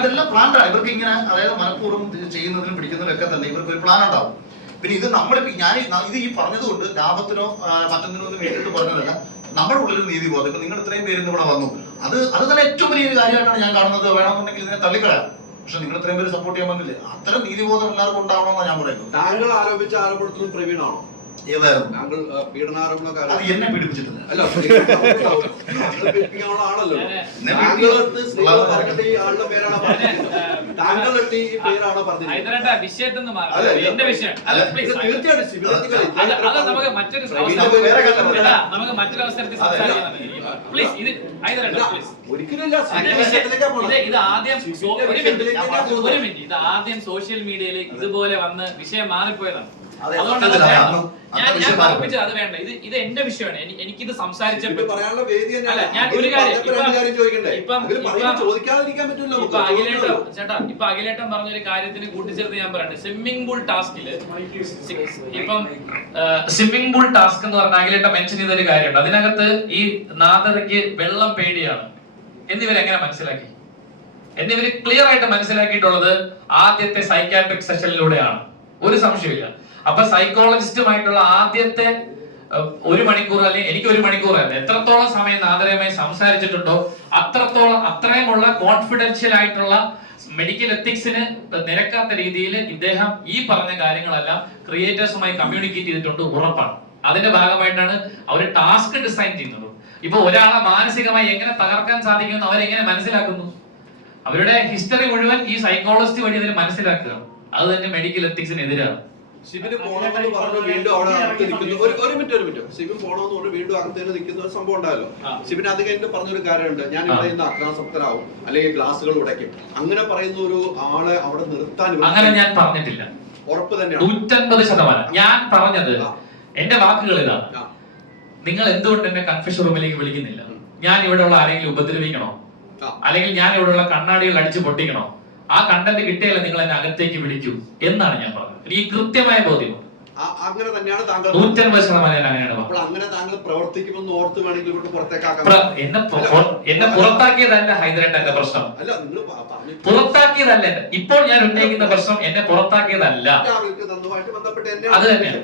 ഇതെല്ലാം പ്ലാൻഡാണ്. ഇവർക്ക് ഇങ്ങനെ അതായത് മനഃപൂർവ്വം ചെയ്യുന്നതിനും പിടിക്കുന്നതിനൊക്കെ തന്നെ ഇവർക്ക് ഒരു പ്ലാൻ ഉണ്ടാവും. പിന്നെ ഇത് നമ്മളിപ്പോ ഇത് ഈ പറഞ്ഞതുകൊണ്ട് ലാഭത്തിനോ മറ്റൊന്നിനോ ഒന്നും വേണ്ടിയിട്ട് പറഞ്ഞതല്ല. നമ്മുടെ ഉള്ളിൽ നീതി ബോധം. ഇപ്പൊ നിങ്ങൾ ഇത്രയും പേര് ഇവിടെ വന്നു, അത് തന്നെ ഏറ്റവും വലിയൊരു കാര്യമായിട്ടാണ് ഞാൻ കാണുന്നത്. വേണമെന്നുണ്ടെങ്കിൽ ഇതിനെ തള്ളിക്കളയാം. പക്ഷെ നിങ്ങൾ ഇത്രയും പേര് സപ്പോർട്ട് ചെയ്യാൻ വന്നില്ലേ, അത്തരം നീതിബോധം എല്ലാവർക്കും ഉണ്ടാവണമെന്നാണ് ഞാൻ പറയുന്നത്. താങ്കൾ ആരോപിച്ച ആരോപണത്തിലും പ്രവീണാണോ? താങ്കൾ പീഡനാരോപണ എന്നെ പീഡിപ്പിച്ചിട്ടില്ല. അല്ല, പീഡിപ്പിക്കാനുള്ള ആണല്ലോ. താങ്കളടുത്ത് സ്ത്രീകൾ പറഞ്ഞിട്ട് ഈ ആളുടെ പേരാണോ പറഞ്ഞത്? താങ്കളുടെ ഈ പേരാണോ പറഞ്ഞത്? വിഷയത്തിൽ മറ്റൊരു അവസരത്തിൽ സംസാരിക്കാം. പ്ലീസ് ഇത് ഒരിക്കലില്ല. ഇത് ആദ്യം ഒരു മിനിറ്റ്, ഇത് ആദ്യം സോഷ്യൽ മീഡിയയിൽ ഇതുപോലെ വന്ന് വിഷയം മാറിപ്പോയതാണ്. അതുകൊണ്ടാണ് ഞാൻ ഉറപ്പിച്ചത് അത് വേണ്ട. ഇത് എന്റെ വിഷയമാണ്. എനിക്കിത് സംസാരിച്ചപ്പോൾ അല്ല, ഞാൻ ഒരു കാര്യം ഇപ്പൊ അഖിലേട്ടൻ പറഞ്ഞൊരു കാര്യത്തിന് കൂട്ടിച്ചേർത്ത് ഞാൻ പറയട്ടെ. സ്വിമ്മിംഗ് പൂൾ ടാസ്കില് ഇപ്പം സ്വിമ്മിംഗ് പൂൾ ടാസ്ക് എന്ന് പറഞ്ഞ അഖിലേട്ടൻ മെൻഷൻ ചെയ്തൊരു കാര്യമുണ്ട്. അതിനകത്ത് ഈ നാദറയ്ക്ക് വെള്ളം പേടിയാണ് എന്നിവരെങ്ങനെ മനസ്സിലാക്കി? എന്നിവര് ക്ലിയർ ആയിട്ട് മനസ്സിലാക്കിയിട്ടുള്ളത് ആദ്യത്തെ സൈക്കാട്രിക് സെഷനിലൂടെയാണ്. ഒരു സംശയമില്ല. അപ്പൊ സൈക്കോളജിസ്റ്റുമായിട്ടുള്ള ആദ്യത്തെ 1 മണിക്കൂർ അല്ലെങ്കിൽ എനിക്ക് 1 മണിക്കൂറല്ല, എത്രത്തോളം സമയം നാദരയുമായി സംസാരിച്ചിട്ടുണ്ടോ അത്രയുമുള്ള കോൺഫിഡൻഷ്യൽ ആയിട്ടുള്ള മെഡിക്കൽ എത്തിക്സിന് നിരക്കാത്ത രീതിയിൽ ഇദ്ദേഹം ഈ പറഞ്ഞ കാര്യങ്ങളെല്ലാം ക്രിയേറ്റേഴ്സുമായി കമ്മ്യൂണിക്കേറ്റ് ചെയ്തിട്ടുണ്ട്, ഉറപ്പാണ്. അതിന്റെ ഭാഗമായിട്ടാണ് അവർ ടാസ്ക് ഡിസൈൻ ചെയ്യുന്നത്. ഇപ്പൊ ഒരാളെ മാനസികമായി എങ്ങനെ തകർക്കാൻ സാധിക്കുമെന്ന് അവരെങ്ങനെ മനസ്സിലാക്കുന്നു? അവരുടെ ഹിസ്റ്ററി മുഴുവൻ ഈ സൈക്കോളജിസ്റ്റ് വഴി അവർ മനസ്സിലാക്കുക. അത് തന്നെ മെഡിക്കൽ എത്തിക്സിനെതിരാണ്. സിബിന് പോണമെന്ന് പറഞ്ഞു വീണ്ടും അവിടെ അകത്ത് നിൽക്കുന്നു. ഒരു മിനിറ്റ് സിബിൻ പോണമെന്ന് പറഞ്ഞു വീണ്ടും അകത്തേക്ക് നിൽക്കുന്ന ഒരു സംഭവം ഉണ്ടായല്ലോ. സിബിൻ അത് കഴിഞ്ഞിട്ട് പറഞ്ഞൊരു കാര്യമുണ്ട്, ഞാൻ ഇവിടെ നിന്ന് അക്രാസക്തരാകും അല്ലെങ്കിൽ ഗ്ലാസുകൾ ഉടയ്ക്കും, അങ്ങനെ പറയുന്ന ഒരു ആളെ അവിടെ നിർത്താൻ അങ്ങനെ ഞാൻ പറഞ്ഞിട്ടില്ല. ഉറപ്പ് തന്നെയാണ് 150%. ഞാൻ പറഞ്ഞത് എന്റെ വാക്കുകൾ ഇതാണ്. നിങ്ങൾ എന്തുകൊണ്ട് എന്നെ കൺഫ്യൂഷൻ റൂമിലേക്ക് വിളിക്കുന്നില്ല? ഞാൻ ഇവിടെ ഉള്ള ആരെങ്കിലും ഉപദ്രവിക്കണോ, അല്ലെങ്കിൽ ഞാൻ ഇവിടെ ഉള്ള കണ്ണാടികൾ അടിച്ചു പൊട്ടിക്കണോ? ആ കണ്ടന്റ് കിട്ടിയാലേ നിങ്ങൾ എന്നെ അകത്തേക്ക് വിളിക്കൂ എന്നാണ് ഞാൻ പറഞ്ഞത്. എനിക്ക് കൃത്യമായ ബോധ്യമുണ്ട്. അങ്ങനെ തന്നെയാണ് താങ്കൾ 150% അങ്ങനെയാണ്. അപ്പോൾ അങ്ങനെ താങ്കൾ പ്രവർത്തിക്കുമെന്ന് ഓർത്ത് വേണമെങ്കിൽ ഇവിടെ പുറത്തേക്കാക്കാം. എന്നെ പുറത്താക്കിയതല്ല ഹൈദരാബാദിന്റെ പ്രശ്നം, അല്ല നിങ്ങൾ പുറത്താക്കിയതല്ല. ഇപ്പോൾ ഞാൻ ഉന്നയിക്കുന്ന പ്രശ്നം എന്നെ പുറത്താക്കിയതല്ല, അത് തന്നെയാണ്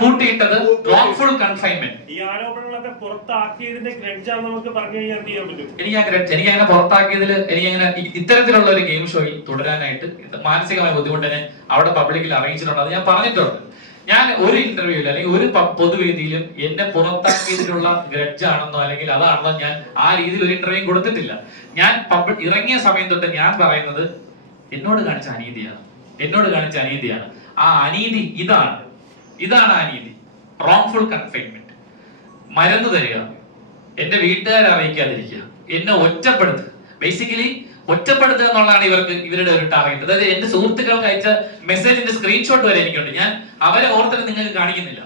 കൂട്ടിയിട്ടത് റോങ്ഫുൾ കൺഫൈൻമെന്റ്. ഈ ആരോപണങ്ങളൊക്കെ പുറത്താക്കിയതിന്റെ ഗ്രഡ്ജാണ് നമുക്ക് പറഞ്ഞു കഴിഞ്ഞാൽ എന്ത് ചെയ്യാൻ പറ്റും? എനിക്കങ്ങനെ പുറത്താക്കിയതിൽ എനിക്കങ്ങനെ ഇത്തരത്തിലുള്ള ഒരു ഗെയിം ഷോയിൽ തുടരാനായിട്ട് മാനസികമായ ബുദ്ധിമുട്ടിനെ അവിടെ പബ്ലിക്കിൽ അറിയിച്ചിട്ടുണ്ട്. അത് ഞാൻ പറഞ്ഞിട്ടുണ്ട്. ഞാൻ ഒരു ഇന്റർവ്യൂവിൽ അല്ലെങ്കിൽ ഒരു പൊതുവേദിയിലും എന്നെ പുറത്താക്കിയതിലുള്ള ഗ്രഡ്ജാണെന്നോ അല്ലെങ്കിൽ അതാണെന്നോ ഞാൻ ആ രീതിയിൽ ഒരു ഇന്റർവ്യൂ കൊടുത്തിട്ടില്ല. ഞാൻ ഇറങ്ങിയ സമയം തൊട്ട് ഞാൻ പറയുന്നത് എന്നോട് കാണിച്ച അനീതിയാണ്. ആ അനീതി ഇതാണ് അനീതി. റോങ്ഫുൾ കൺഫൈൻമെന്റ്, മരുന്ന് തരിക, എന്റെ വീട്ടുകാരെ അറിയിക്കാതിരിക്കുക, എന്നെ ഒറ്റപ്പെടുത്തുക. ബേസിക്കലി ഒറ്റപ്പെടുത്തുക എന്നുള്ളതാണ് ഇവരുടെ ഒരു ടാർഗറ്റ്. അതായത് എന്റെ സുഹൃത്തുക്കൾക്ക് അയച്ച മെസ്സേജിന്റെ സ്ക്രീൻഷോട്ട് വരെ എനിക്കുണ്ട്. ഞാൻ അവരെ ഓർത്തിട്ട് നിങ്ങൾക്ക് കാണിക്കുന്നില്ല.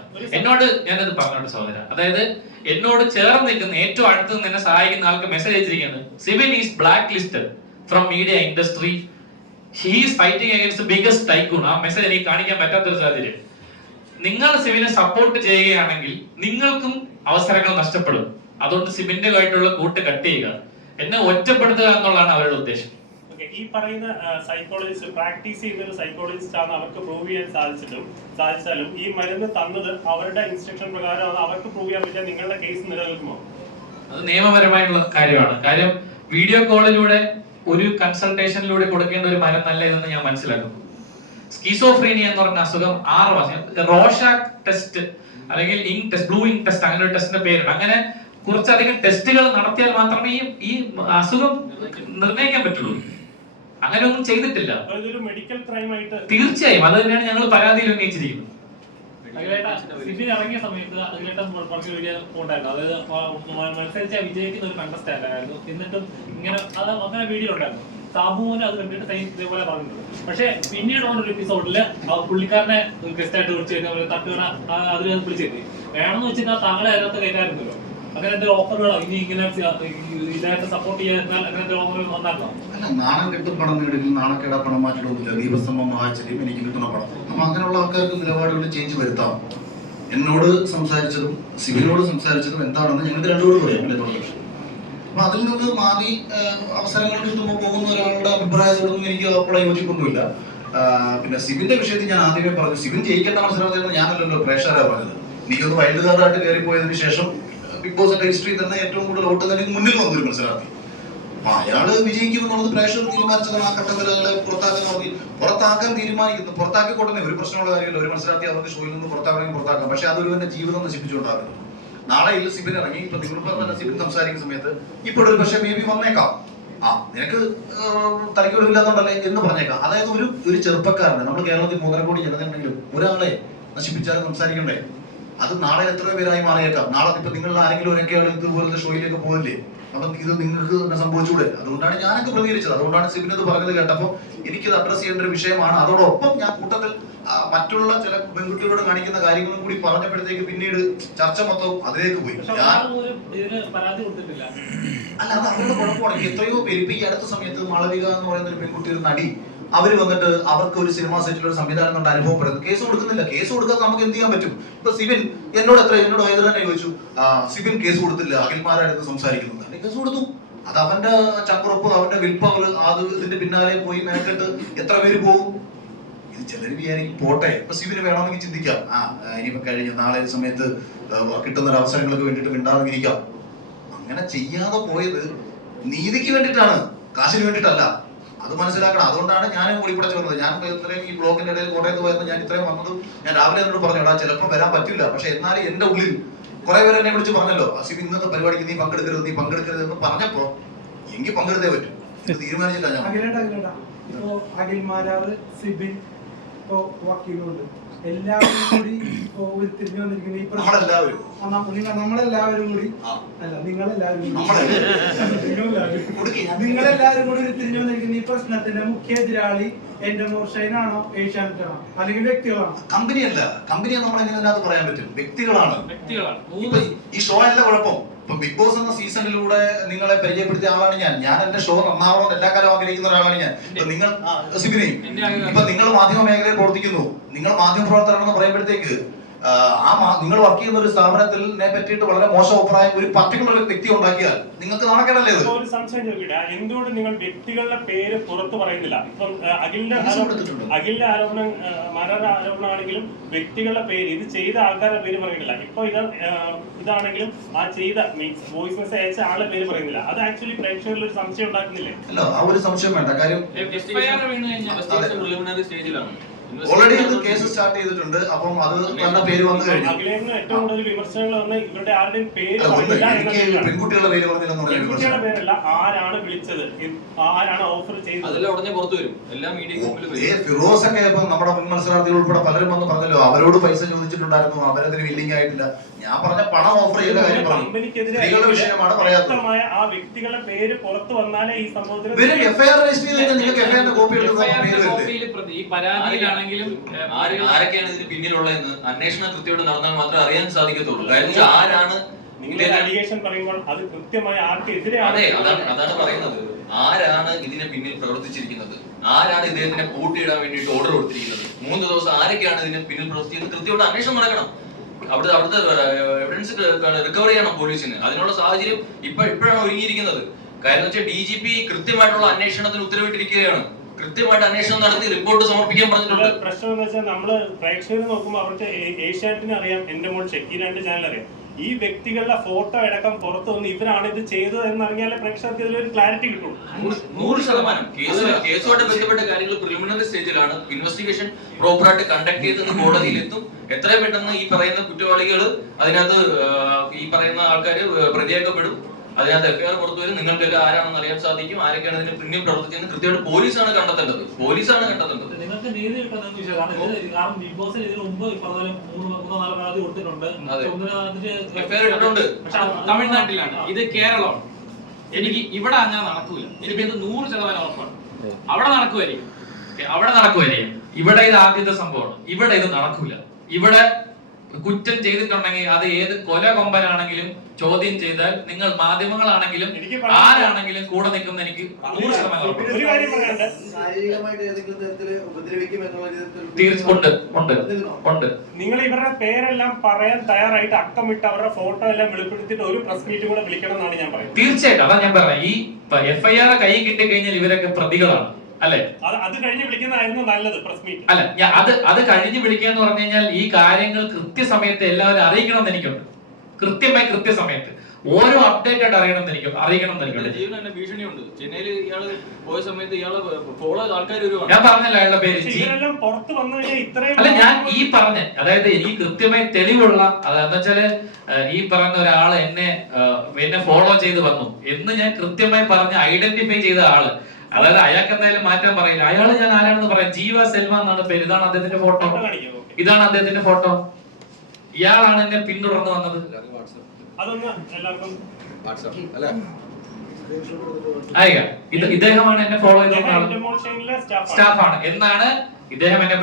ഞാനത് പറഞ്ഞോട്ട് സഹോദര, അതായത് എന്നോട് ചേർന്ന് നിൽക്കുന്ന ഏറ്റവും അടുത്ത് നിന്ന് എന്നെ സഹായിക്കുന്ന ആൾക്ക് മെസ്സേജ് അയച്ചിരിക്കുന്നത് Sibin is black listed from media industry, he is fighting against biggest tycoon. ആ മെസ്സേജ് എനിക്ക് കാണിക്കാൻ പറ്റാത്തൊരു സാഹചര്യം. നിങ്ങൾ സിബിനെ സപ്പോർട്ട് ചെയ്യുകയാണെങ്കിൽ നിങ്ങൾക്കും അവസരങ്ങൾ നഷ്ടപ്പെടും. അതുകൊണ്ട് സിബിന്റെ ആയിട്ടുള്ള കൂട്ട് കട്ട് ചെയ്യുക, എന്നെ ഒറ്റപ്പെടുത്തുക എന്നുള്ളതാണ് അവരുടെ ഉദ്ദേശം. ഈ പറയുന്ന സൈക്കോളജിസ്റ്റ് പ്രാക്ടീസ് ചെയ്യുന്ന ഒരു സൈക്കോളജിസ്റ്റ് ആണ്, അവർക്ക് പ്രൂവ് ചെയ്യാൻ സാധിച്ചാലും ഈ മരുന്ന് തന്നത് അവരുടെ ഇൻസ്ട്രക്ഷൻ പ്രകാരമാണ്, അവർക്ക് പ്രൂവ് ചെയ്യാൻ പറ്റിയ നിങ്ങളുടെ കേസ് നിലനിൽക്കുമോ? അത് നിയമപരമായിട്ടുള്ള കാര്യമാണ്. കാര്യം വീഡിയോ കോളിലൂടെ ഒരു കൺസൾട്ടേഷനിലൂടെ കൊടുക്കേണ്ട ഒരു മരുന്നല്ല ഇതെന്ന് ഞാൻ മനസ്സിലാക്കുന്നു. സ്കീസോഫ്രീനിയ എന്ന് പറഞ്ഞ അസുഖം 6 മാസം റോഷാക് ടെസ്റ്റ് അല്ലെങ്കിൽ ink test, blue ink test, അങ്ങനെ ഒരു ടെസ്റ്റിന്റെ പേരുണ്ട്. അങ്ങനെ കുറച്ചധികം ടെസ്റ്റുകൾ നടത്തിയാൽ മാത്രമേ ഈ അസുഖം നിർണ്ണയിക്കാൻ പറ്റുള്ളൂ. അങ്ങനെ ഒന്നും ചെയ്തിട്ടില്ല. തീർച്ചയായും അത് തന്നെയാണ് ഞങ്ങൾ പരാതിയിൽ ഉന്നയിച്ചിരിക്കുന്നത്. സിബിൻ ഇറങ്ങിയ സമയത്ത് അതിലേട്ടൻ പറഞ്ഞു ഉണ്ടായിരുന്നു, അതായത് മത്സരിച്ച വിജയിക്കുന്ന ഒരു കണ്ടസ്റ്റന്റ് ആയിരുന്നു. എന്നിട്ടും ഇങ്ങനെ അത് അങ്ങനെ വീഡിയോ ഉണ്ടായിരുന്നു. സാബുവിന് അത് കണ്ടിട്ട് ഇതേപോലെ പറഞ്ഞിട്ടുണ്ട്. പക്ഷെ പിന്നീടുള്ള ഒരു എപ്പിസോഡില് പുള്ളിക്കാരനെ ഗസ്റ്റായിട്ട് വിളിച്ചു കഴിഞ്ഞാൽ തട്ടുകണ അതിൽ വിളിച്ചെത്തി വേണമെന്ന് വെച്ചാൽ താങ്കളെ അതിനകത്ത് കയറ്റാറുണ്ടല്ലോ. അങ്ങനത്തെ ഓഫറുകളോ ഇനി ഇങ്ങനെ ഇതായിട്ട് സപ്പോർട്ട് ചെയ്യാൻ അങ്ങനത്തെ ഓഫറുകൾ വന്നായിരുന്നോ? നാണം കെട്ടും പണം നേടുകയും നാണക്കേട പണം മാറ്റിടൊന്നുമില്ല. ദീപസ്തംഭം വായിച്ചിട്ടും എനിക്ക് കിട്ടുന്ന പണം. അപ്പൊ അങ്ങനെയുള്ള ആൾക്കാർക്ക് നിലപാടുകളിൽ ചേഞ്ച് വരുത്താം. എന്നോട് സംസാരിച്ചതും സിബിനോട് സംസാരിച്ചതും എന്താണെന്ന് ഞങ്ങൾക്ക് രണ്ടുപേരും പറയാം. അപ്പൊ അതിൽ നിന്ന് മാറി അവസരങ്ങൾ കിട്ടുമ്പോൾ പോകുന്നവരാണ്. അഭിപ്രായത്തോടൊന്നും എനിക്ക് അപ്പോഴെ യോജിപ്പൊന്നുമില്ല. പിന്നെ സിബിന്റെ വിഷയത്തിൽ ഞാൻ ആദ്യമേ പറഞ്ഞു, സിബിൻ ജയിക്കേണ്ട മത്സരത്തിൽ ഞാനല്ലല്ലോ പ്രേക്ഷകരാ പറഞ്ഞത്. എനിക്കൊന്ന് വൈൽഡ് കാർഡായിട്ട് കയറിപ്പോയതിനു ശേഷം ബിഗ് ബോസിന്റെ ഹിസ്റ്ററി തന്നെ ഏറ്റവും കൂടുതൽ വോട്ട് തന്നെ മുന്നിൽ വന്നൊരു മത്സരാർത്ഥി. അയാള് വിജയിക്കുമെന്നുള്ളത് പ്രേക്ഷകർ തീരുമാനിച്ചതാണ്. ആ ഘട്ടത്തിൽ അയാളെ പുറത്താക്കാൻ തീരുമാനിക്കുന്നു. പുറത്താക്കിക്കൊണ്ടേ ഒരു പ്രശ്നമുള്ള കാര്യമല്ല. ഒരു മത്സരാർത്ഥി അവർക്ക് ഷോയിൽ നിന്ന് പുറത്താക്കാം. പക്ഷെ അതൊരുവന്റെ ജീവിതം നശിപ്പിച്ചുകൊണ്ടാകുന്നു. നാളെ സിബിൻ ഇറങ്ങി, ഇപ്പൊ നിങ്ങൾ പറഞ്ഞ സിബിൻ സംസാരിക്കുന്ന സമയത്ത് ഇപ്പോഴൊരു പക്ഷെ മേ ബി വന്നേക്കാം, നിനക്ക് തലയ്ക്കൊഴിവില്ലാത്തോണ്ടല്ലേ എന്ന് പറഞ്ഞേക്കാം. അതായത് ഒരു ചെറുപ്പക്കാരനെ നമ്മൾ കേരളത്തിൽ 3.5 കോടി ജനതയുണ്ടെങ്കിലും ഒരാളെ നശിപ്പിച്ചാലും സംസാരിക്കണ്ടേ? അത് നാളെ എത്രയോ പേരായി മാറിയേക്കാം. നാളെ ഇപ്പൊ നിങ്ങൾ ആരെങ്കിലും ഒരൊക്കെയാണ് ഇതുപോലത്തെ ഷോയിലേക്ക് പോകില്ലേ? അപ്പം ഇത് നിങ്ങൾക്ക് തന്നെ സംഭവിച്ചൂടെ? അതുകൊണ്ടാണ് ഞാനൊക്കെ പ്രതികരിച്ചത്. അതുകൊണ്ടാണ് സിബിനത് പറഞ്ഞത് കേട്ടപ്പോൾ എനിക്കത് അഡ്രസ് ചെയ്യേണ്ട ഒരു വിഷയമാണ്. അതോടൊപ്പം ഞാൻ കൂട്ടത്തിൽ മറ്റുള്ള ചില പെൺകുട്ടികളോട് കാണിക്കുന്ന കാര്യങ്ങളും കൂടി പറഞ്ഞപ്പോഴത്തേക്ക് പിന്നീട് ചർച്ച മൊത്തം അതിലേക്ക് പോയി. അല്ല, അത് അവരുടെ കുഴപ്പമാണ്. എത്രയോ പേര് ഇപ്പൊ ഈ അടുത്ത സമയത്ത് മാളവിക എന്ന് പറയുന്ന ഒരു പെൺകുട്ടി, ഒരു നടി, അവര് വന്നിട്ട് അവർക്ക് ഒരു സിനിമാ സെറ്റിൽ ഒരു സംവിധാനം കൊണ്ട് അനുഭവപ്പെടുന്നു. കേസ് കൊടുക്കുന്നില്ല. കേസ് കൊടുക്കാതെ നമുക്ക് എന്ത് ചെയ്യാൻ പറ്റും? ഇപ്പൊ സിബിൻ എന്നോട് ഹൈദർ തന്നെ ചോദിച്ചു, സിബിൻ കേസ് കൊടുത്തില്ല, അഖിൽമാരായിരുന്നു സംസാരിക്കുന്നത്. കേസ് കൊടുത്തു. അത് അവന്റെ ചങ്കുറപ്പ്, അവന്റെ വിൽപ്പവർ, അത് ഇതിന്റെ പിന്നാലെ പോയി മെനക്കെട്ട് എത്ര പേര് പോകും? ഇത് ചിലർ വിചാരിക്കും പോട്ടെ, ഇപ്പൊ സിബിന് വേണമെങ്കിൽ ചിന്തിക്കാം, ഇനിയിപ്പോ കഴിഞ്ഞ നാളെ സമയത്ത് കിട്ടുന്ന ഒരു അവസരങ്ങൾക്ക് വേണ്ടിയിട്ട് മിണ്ടാതിരിക്കാം. അങ്ങനെ ചെയ്യാതെ പോയത് നീതിക്ക് വേണ്ടിയിട്ടാണ്, കാശിന് വേണ്ടിയിട്ടല്ല. അത് മനസ്സിലാക്കണം. അതുകൊണ്ടാണ് ഞാൻ ഓടിപ്പടച്ച് വന്നത്. ഞാൻ ഇത്രയും ഈ ബ്ലോക്കിന്റെ ഇടയിൽ കോട്ടയത്ത് പോയപ്പോൾ ഞാൻ ഇത്രയും വന്നതും ഞാൻ രാവിലെ എന്നോട് പറഞ്ഞു, എടാ ചിലപ്പോൾ വരാൻ പറ്റില്ല, പക്ഷെ എന്നാലും എന്റെ ഉള്ളിൽ കുറെ പേര് എന്നെ വിളിച്ച് പറഞ്ഞല്ലോ, സിബിൻ ഇന്നത്തെ പരിപാടിക്ക് നീ പങ്കെടുക്കരുത് എന്ന് പറഞ്ഞപ്പോ എനിക്ക് പങ്കെടുത്തേ പറ്റും. തീരുമാനിച്ചില്ല ഞാൻ. ഇപ്പോ അഖിൽമാരാറ്, സിബിൻ, ഇപ്പോ വക്കീലുണ്ട്, എല്ലാവരും കൂടി ഇപ്പോ ഉരുത്തിരിഞ്ഞു വന്നിരിക്കുന്ന ഈ നമ്മളെല്ലാവരും കൂടി അല്ല നിങ്ങളെല്ലാവരും കൂടി ഉരുത്തിരിഞ്ഞു വന്നിരിക്കുന്ന ഈ പ്രശ്നത്തിന്റെ മുഖ്യ എതിരാളി എൻഡമോർ ഷൈനാണോ, ഏഷ്യാനെറ്റാണോ, അല്ലെങ്കിൽ വ്യക്തികളാണോ? കമ്പനിയല്ല. കമ്പനിയെ നമ്മളെങ്ങനെ അതിനകത്ത് പറയാൻ പറ്റും? വ്യക്തികളാണ്. ഇപ്പൊ ഈ ഷോ അല്ല കുഴപ്പം. ഇപ്പൊ ബിഗ് ബോസ് എന്ന സീസണിലൂടെ നിങ്ങളെ പരിചയപ്പെടുത്തിയ ആളാണ് ഞാൻ എന്റെ ഷോ നന്നാവണമെന്ന് എല്ലാ കാലവും ആഗ്രഹിക്കുന്ന ഒരാളാണ് ഞാൻ. ഇപ്പൊ നിങ്ങൾ സിബിനെയും ഇപ്പൊ നിങ്ങൾ മാധ്യമ മേഖലയിൽ പ്രവർത്തിക്കുന്നു, നിങ്ങൾ മാധ്യമ പ്രവർത്തകരാണെന്ന് പറയുമ്പോഴത്തേക്ക് നിങ്ങൾ വർക്ക് ചെയ്യുന്ന ഒരു സ്ഥാപനത്തിനെ പറ്റിയിട്ട് വളരെ മോശം അഭിപ്രായം ഒരു പർട്ടിക്കുലർ വ്യക്തി ഉണ്ടാക്കിയാൽ നിങ്ങൾക്ക് നാണക്കേടല്ലേ? ഒരു സംശയം ചോദിക്കട്ടെ, എന്തുകൊണ്ട് നിങ്ങൾ വ്യക്തികളുടെ പേര് പുറത്തു പറയുന്നില്ല? ഇപ്പം അഖിലിന്റെ ആരോപണം, മാരാരുടെ ആരോപണമാണെങ്കിലും വ്യക്തികളുടെ പേര്, ഇത് ചെയ്ത ആൾക്കാരുടെ പേര് പറയുന്നില്ല. ഇപ്പൊ ഇതാണെങ്കിലും ആ ചെയ്ത വോയിസ് മെസ്സേജ് അയച്ച ആളുടെ പേര് പറയുന്നില്ല. അത് ആക്ച്വലി പ്രേക്ഷകരിൽ ഒരു സംശയം ഉണ്ടാക്കുന്നില്ലേ? അല്ല, ആ ഒരു സംശയം വേണ്ട. കാര്യം ഓൾറെഡി ഇത് കേസ് സ്റ്റാർട്ട് ചെയ്തിട്ടുണ്ട്. അപ്പം അത് വന്ന പേര് വന്നു കഴിഞ്ഞു. ഏറ്റവും കൂടുതൽ വിമർശനങ്ങൾ വന്ന് ഇവരുടെ ആരുടെയും പേര് പെൺകുട്ടികളുടെ പേര് പറഞ്ഞില്ലെന്ന് പറഞ്ഞു. പെൺകുട്ടികളുടെ പേരല്ല, ആരാണ് വിളിച്ചത്, ആരാണ് ഓഫർ ചെയ്തത്, ഫിറോസ് ഒക്കെ ഇപ്പൊ നമ്മുടെ മുൻ മത്സരാർത്ഥികൾ ഉൾപ്പെടെ പലരും വന്ന് പറഞ്ഞല്ലോ, അവരോട് പൈസ ചോദിച്ചിട്ടുണ്ടായിരുന്നു, അവരതിന് വില്ലിംഗ് ആയിട്ടില്ല. ഞാൻ പറഞ്ഞ പണം ഓഫർ ചെയ്ത കാര്യം പറഞ്ഞു. സ്ത്രീകളുടെ വിഷയമാണ് പറയാത്തത്. ആ വ്യക്തികളുടെ പേര് പുറത്തു വന്നാലേ ഈ സംഭവത്തിൽ എഫ്ഐആർ രജിസ്റ്റർ ചെയ്ത് നിങ്ങൾക്ക് എഫ്ഐആറിന്റെ കോപ്പി ആരൊക്കെയാണ് ഇതിന് പിന്നിലുള്ളതെന്ന് അന്വേഷണം കൃത്യമായിട്ട് നടന്നാൽ മാത്രമേ അറിയാൻ സാധിക്കത്തുള്ളൂ. ആരാണ് പറയുമ്പോൾ അത് കൃത്യമായി ആർക്കെതിരെയാണ്. അതാണ് പറയുന്നത്. ആരാണ് ഇതിന് പിന്നിൽ പ്രവർത്തിച്ചിരിക്കുന്നത്, ആരാണ് ഇദ്ദേഹത്തിനെ പൂട്ടിയിടാൻ വേണ്ടിയിട്ട് ഓർഡർ കൊടുത്തിരിക്കുന്നത്, 3 ദിവസം ആരൊക്കെയാണ് ഇതിന് പിന്നിൽ പ്രവർത്തിക്കുന്നത് കൃത്യമായിട്ട് അന്വേഷണം നടക്കണം. അവിടുത്തെ എവിഡൻസ് റിക്കവർ ചെയ്യണം പോലീസിന്. അതിനുള്ള സാഹചര്യം ഇപ്പോഴാണ് ഒരുങ്ങിയിരിക്കുന്നത്. കാര്യം വെച്ചാൽ DGP കൃത്യമായിട്ടുള്ള അന്വേഷണത്തിന് ഉത്തരവിട്ടിരിക്കുകയാണ്. കൃത്യമായിട്ട് അന്വേഷണം നടത്തി റിപ്പോർട്ട് സമർപ്പിക്കാൻ പറഞ്ഞിട്ടുണ്ട്. പ്രശ്നം എന്ന് വെച്ചാൽ നമ്മള് പ്രേക്ഷകർ നോക്കുമ്പോൾ അവർക്ക് ഏഷ്യാനെറ്റിന് അറിയാം, എന്റെ മോൾ ഷെക്കി 2 ചാനൽ അറിയാം. ഈ വ്യക്തികളുടെ ഫോട്ടോ അടക്കം പുറത്തു വന്ന് ഇവരാണ് ഇത് ചെയ്തത് എന്നറിഞ്ഞാലേ പ്രേക്ഷകർക്ക് ഇതിലൊരു ക്ലാരിറ്റി കിട്ടും. 100% കേസുമായിട്ട് ബന്ധപ്പെട്ട കാര്യങ്ങൾ പ്രിലിമിനറി സ്റ്റേജിലാണ്. ഇൻവെസ്റ്റിഗേഷൻ പ്രോപ്പറായിട്ട് കണ്ടക്ട് ചെയ്ത് കോടതിയിലെത്തും. എത്രയും പെട്ടെന്ന് ഈ പറയുന്ന കുറ്റവാളികൾ അതിനകത്ത് ഈ പറയുന്ന ആൾക്കാർ പ്രതിയാക്കപ്പെടും. അതിനകത്ത് എഫ്ഐആർ പുറത്തു വരും. നിങ്ങൾക്കെല്ലാം ആരാണെന്ന് അറിയാൻ സാധിക്കും. ആരൊക്കെയാണ് ഇതിന് പിന്നിൽ പ്രവർത്തിച്ചതെന്ന് കൃത്യമായിട്ട് പോലീസാണ് കണ്ടെത്തേണ്ടത്. നിങ്ങൾക്ക് നീതി കിട്ടുന്ന വിഷയം. കാരണം ബിഗ് ബോസിൽ ഇതിന് മുമ്പ് പറഞ്ഞ 3-4 പരാതി കൊടുത്തിട്ടുണ്ട്. തമിഴ്നാട്ടിലാണ്, ഇത് കേരളമാണ്. എനിക്ക് ഇവിടെ അങ്ങനെ നടക്കൂല. എനിക്ക് 100% ഉറപ്പാണ്. അവിടെ നടക്കുമായിരിക്കും. ഇവിടെ ഇത് ആദ്യത്തെ സംഭവമാണ്. ഇവിടെ ഇത് നടക്കൂല. ഇവിടെ കുറ്റം ചെയ്തിട്ടുണ്ടെങ്കിൽ അത് ഏത് കൊല കൊമ്പനാണെങ്കിലും ചോദ്യം ചെയ്താൽ നിങ്ങൾ മാധ്യമങ്ങളാണെങ്കിലും എനിക്ക് പറയാൻ- ആരാണെങ്കിലും കൂടെ നിൽക്കുന്ന എനിക്ക് 100% ഉറപ്പാണ്. ഒരു കാര്യം പറയാനുണ്ട്. ശാരീരികമായിട്ട് ഏതെങ്കിലും തരത്തില് ഉപദ്രവിക്കും എന്നുള്ള ഉണ്ട് ഉണ്ട് ഉണ്ട്. നിങ്ങൾ ഇവരുടെ പേരെല്ലാം പറയാൻ തയ്യാറായിട്ട് അക്കമിട്ട് അവരുടെ ഫോട്ടോ എല്ലാം വെളിപ്പെടുത്തിയിട്ട് ഒരു പ്രസ് മീറ്റ് കൂടെ വിളിക്കണം എന്നാണ് ഞാൻ പറയുന്നത്. തീർച്ചയായിട്ടും അതാ ഞാൻ പറഞ്ഞത്. ഈ FIR കൈ കിട്ടി കഴിഞ്ഞാൽ ഇവരൊക്കെ പ്രതികളാണ് അല്ലെ? അത് കഴിഞ്ഞ് വിളിക്കുന്നതായിരുന്നു നല്ലത് പ്രസ് മീറ്റ്. അല്ല അത് കഴിഞ്ഞ് വിളിക്കുക എന്ന് പറഞ്ഞു കഴിഞ്ഞാൽ ഈ കാര്യങ്ങൾ കൃത്യസമയത്ത് എല്ലാവരും അറിയിക്കണം എന്ന് എനിക്കുണ്ട്. കൃത്യസമയത്ത് ഓരോ അപ്ഡേറ്റ് ആയിട്ട് അറിയണം എന്ന് എനിക്കുണ്ട്. ജീവൻ തന്നെ ഭീഷണിയുണ്ട്. ചെന്നൈയിൽ ഇയാള് പോയ സമയത്ത് ഇയാള് ഫോളോ ചെയ്ത ആൾക്കാർ വരുവാണ്. ഞാൻ പറഞ്ഞല്ലോ അയാളുടെ പേര് ഇവരെല്ലാം പുറത്ത് വന്നു കഴിഞ്ഞാൽ ഇത്രയും അല്ല ഞാൻ ഈ പറഞ്ഞ അതായത് എനിക്ക് കൃത്യമായി തെളിവുള്ള അതെന്ന് വെച്ചാല് ഈ പറഞ്ഞ ഒരാള് എന്നെ ഫോളോ ചെയ്ത് വന്നു എന്ന് ഞാൻ കൃത്യമായി പറഞ്ഞ് ഐഡന്റിഫൈ ചെയ്ത ആള്, അതായത് അയാൾക്ക് എന്തായാലും മാറ്റാൻ പറയില്ല. അയാള് ഞാൻ ആരാണെന്ന് പറയാം. ജീവ സെൽവ എന്നാണ് പേര്. ഇതാണ് അദ്ദേഹത്തിന്റെ ഫോട്ടോ. ഇതാണ് അദ്ദേഹത്തിന്റെ ഫോട്ടോ. ഇയാളാണ് എന്നെ പിന്തുടർന്ന് വന്നത്. അതൊന്ന് എല്ലാവർക്കും ഇദ്ദേഹമാണ് എന്നെ ഫോളോ ചെയ്ത സ്റ്റാഫാണ് സ്റ്റാഫാണ് എന്നാണ് ഇദ്ദേഹം എന്നെ